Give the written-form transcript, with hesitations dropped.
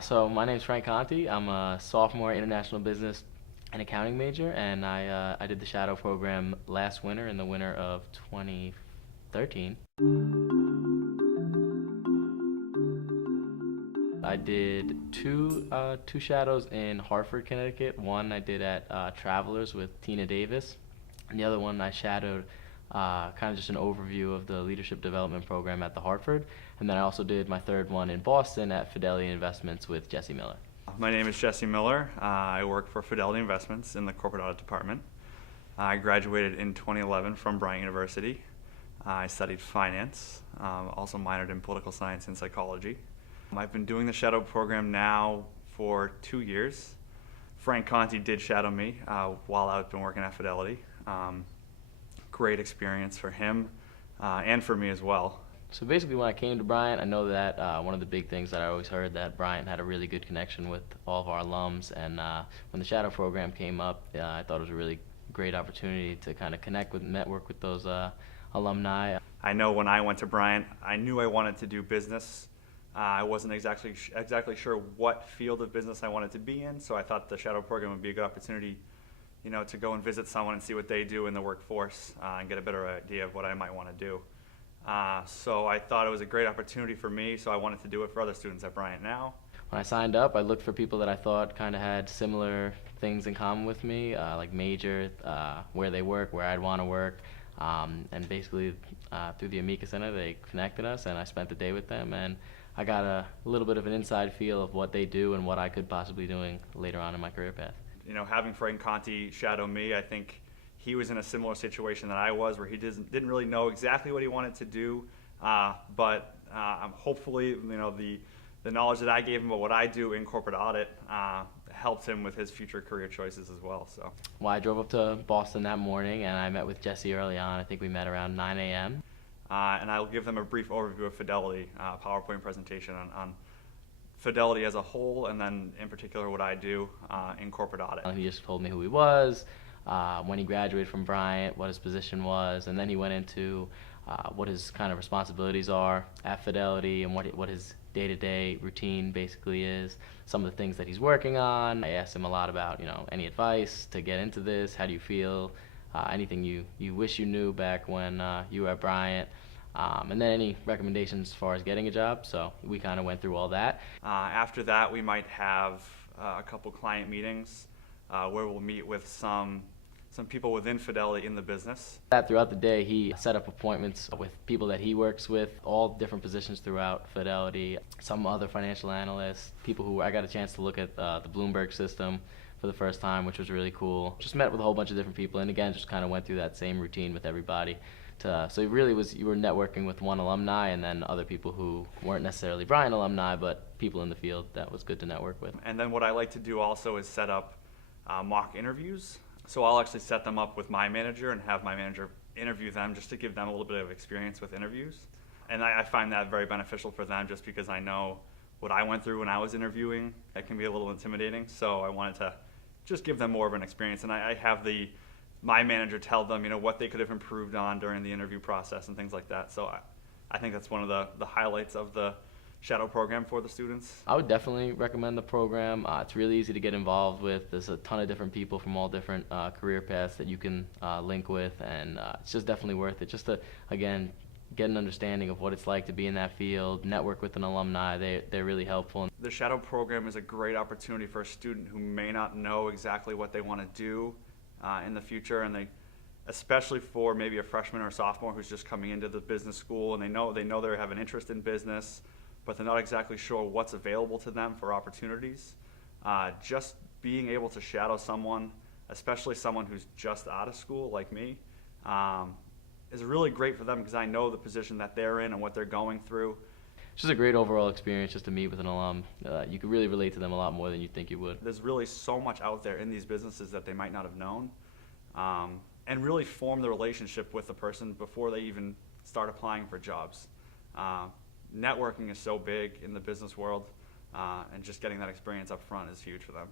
So my name is Frank Conti. I'm a sophomore international business and accounting major, and I did the shadow program last winter in the winter of 2013. I did two shadows in Hartford, Connecticut. One I did at Travelers with Tina Davis, and the other one I shadowed kind of just an overview of the leadership development program at the Hartford. And then I also did my third one in Boston at Fidelity Investments with Jesse Miller. My name is Jesse Miller. I work for Fidelity Investments in the corporate audit department. I graduated in 2011 from Bryant University. I studied finance, also minored in political science and psychology. I've been doing the shadow program now for 2 years. Frank Conti did shadow me while I've been working at Fidelity. Great experience for him and for me as well. So basically, when I came to Bryant, I know that one of the big things that I always heard that Bryant had a really good connection with all of our alums, and when the shadow program came up, I thought it was a really great opportunity to kind of connect with, network with those alumni. I know when I went to Bryant, I knew I wanted to do business. I wasn't exactly sure what field of business I wanted to be in, so I thought the shadow program would be a good opportunity, to go and visit someone and see what they do in the workforce and get a better idea of what I might want to do. So I thought it was a great opportunity for me, so I wanted to do it for other students at Bryant now. When I signed up, I looked for people that I thought kind of had similar things in common with me, like major, where they work, where I'd want to work, and basically through the Amica Center, they connected us, and I spent the day with them, and I got a little bit of an inside feel of what they do and what I could possibly be doing later on in my career path. Having Frank Conti shadow me, I think he was in a similar situation that I was, where he didn't really know exactly what he wanted to do, but hopefully, the knowledge that I gave him about what I do in corporate audit helped him with his future career choices as well. Well, I drove up to Boston that morning, and I met with Jesse early on. I think we met around 9 a.m. And I'll give them a brief overview of Fidelity, PowerPoint presentation on Fidelity as a whole, and then in particular what I do in corporate audit. He just told me who he was, when he graduated from Bryant, what his position was, and then he went into what his kind of responsibilities are at Fidelity and what his day-to-day routine basically is, some of the things that he's working on. I asked him a lot about, any advice to get into this, how do you feel, anything you wish you knew back when you were at Bryant, and then any recommendations as far as getting a job. So we kind of went through all that. After that, we might have a couple client meetings where we'll meet with some people within Fidelity in the business. Throughout the day, he set up appointments with people that he works with, all different positions throughout Fidelity, some other financial analysts, people who I got a chance to look at the Bloomberg system for the first time, which was really cool. Just met with a whole bunch of different people, and again, just kind of went through that same routine with everybody. So it really was, you were networking with one alumni and then other people who weren't necessarily Bryant alumni, but people in the field that was good to network with. And then what I like to do also is set up mock interviews. So I'll actually set them up with my manager and have my manager interview them just to give them a little bit of experience with interviews. And I find that very beneficial for them just because I know what I went through when I was interviewing. It can be a little intimidating, so I wanted to just give them more of an experience. And I have my manager tell them, what they could have improved on during the interview process and things like that. So I think that's one of the highlights of the shadow program for the students. I would definitely recommend the program. It's really easy to get involved with. There's a ton of different people from all different career paths that you can link with, and it's just definitely worth it. Just to, again, get an understanding of what it's like to be in that field, network with an alumni. They're really helpful. The shadow program is a great opportunity for a student who may not know exactly what they want to do in the future, and especially for maybe a freshman or a sophomore who's just coming into the business school, and they know they have an interest in business, but they're not exactly sure what's available to them for opportunities. Just being able to shadow someone, especially someone who's just out of school like me, is really great for them because I know the position that they're in and what they're going through. It's just a great overall experience just to meet with an alum. You could really relate to them a lot more than you think you would. There's really so much out there in these businesses that they might not have known, and really form the relationship with the person before they even start applying for jobs. Networking is so big in the business world, and just getting that experience up front is huge for them.